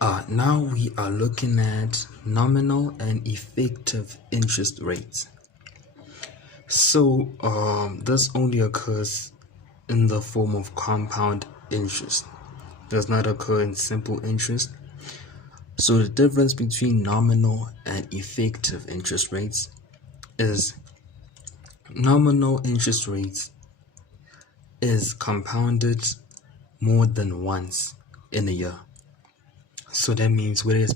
Now we are looking at nominal and effective interest rates. So this only occurs in the form of compound interest. Does not occur in simple interest. So the difference between nominal and effective interest rates is nominal interest rates is compounded more than once in a year. So that means whether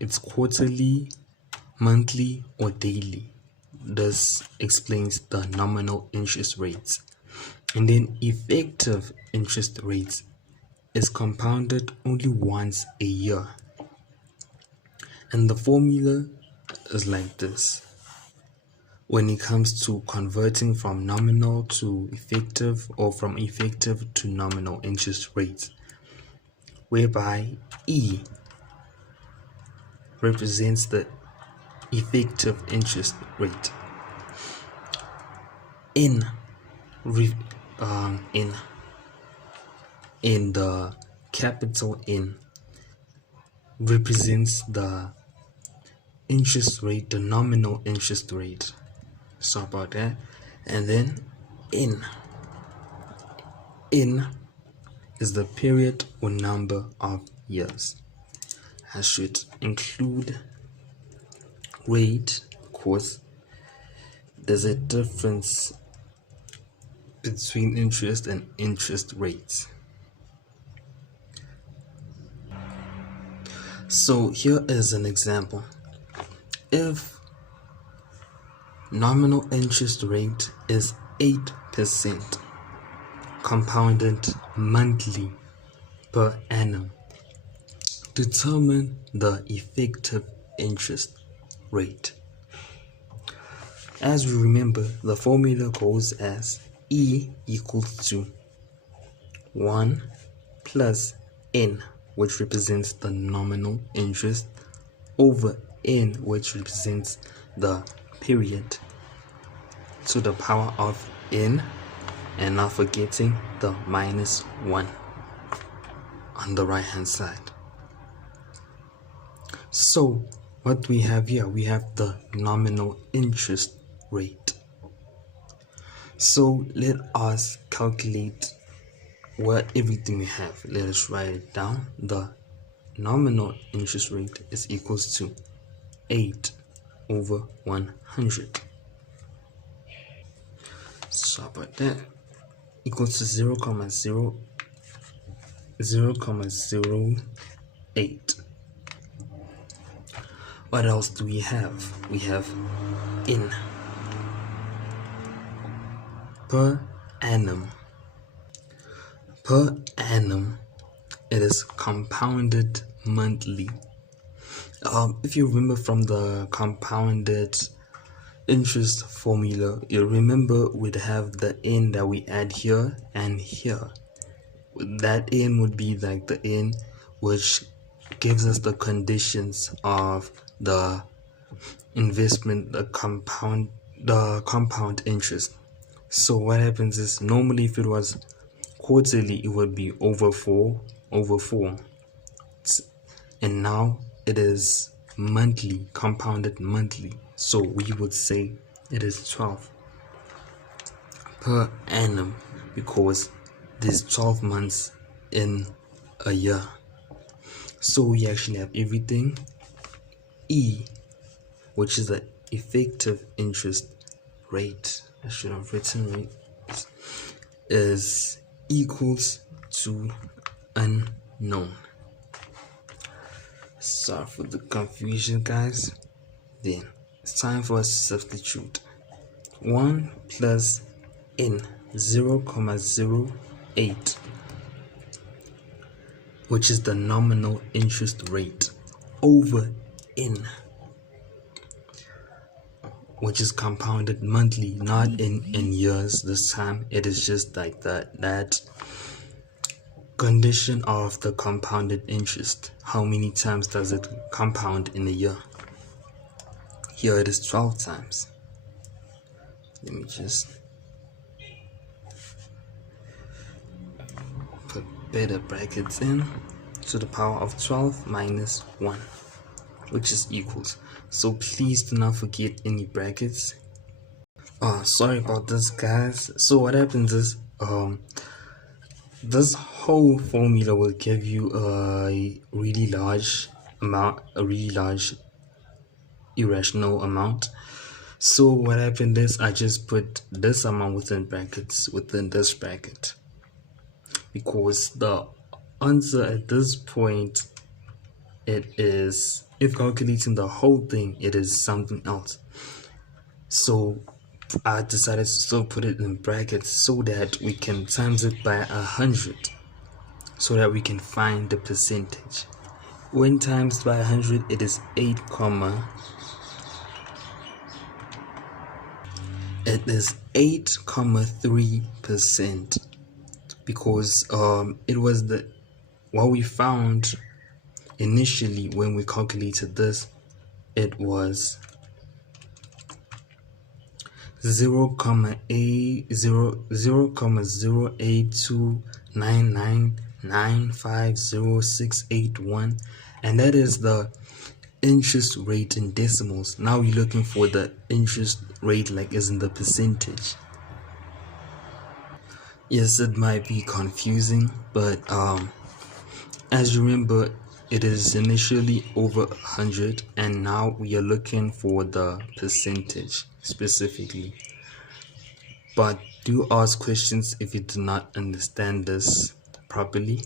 it's quarterly, monthly, or daily. This explains the nominal interest rates. And then effective interest rates is compounded only once a year. And the formula is like this. When it comes to converting from nominal to effective or from effective to nominal interest rates, whereby E represents the effective interest rate. In the capital N represents the interest rate, the nominal interest rate. So about that. And then N is the period or number of years. I should include rate, of course. There's a difference between interest and interest rates. So here is an example. If nominal interest rate is 8% compounded monthly per annum, determine the effective interest rate. As we remember, the formula goes as E equals to 1 plus N, which represents the nominal interest, over N, which represents the period, to the power of N, and not forgetting the minus 1 on the right hand side. So what we have here, we have the nominal interest rate. So let us calculate what everything we have. Let us write it down. The nominal interest rate is equals to 8 over 100. So about that equals to 0.08. What else do we have? We have in per annum. Per annum, it is compounded monthly. If you remember from the compounded interest formula, you remember we'd have the n that we add here and here. That n would be like the n which gives us the conditions of the investment, the compound interest. So what happens is, normally if it was quarterly, it would be over 4, and now it is monthly, compounded monthly, so we would say it is 12 per annum, because there's 12 months in a year. So we actually have everything. E, which is the effective interest rate, I should have written rate, is equals to unknown. Sorry for the confusion, guys. Then it's time for us to substitute. 1 plus n, 0.08, which is the nominal interest rate, over n, which is compounded monthly, not in years this time. It is just like that condition of the compounded interest. How many times does it compound in a year? Here it is 12 times. Let me just put better brackets in. to the power of 12 minus 1, which is equals. So please do not forget any brackets. Sorry about this, guys. So what happens is this whole formula will give you a really large irrational amount. So what happened is I just put this amount within brackets within this bracket, because the answer at this point, it is, if calculating the whole thing, it is something else. So I decided to still put it in brackets so that we can times it by 100 so that we can find the percentage. When times by 100, it is 8,3%, because it was what we found initially when we calculated this. It was 0,08299950681, and that is the interest rate in decimals. Now we're looking for the interest rate like as in the percentage. Yes, it might be confusing, but as you remember, it is initially over 100, and now we are looking for the percentage specifically. But do ask questions if you do not understand this properly.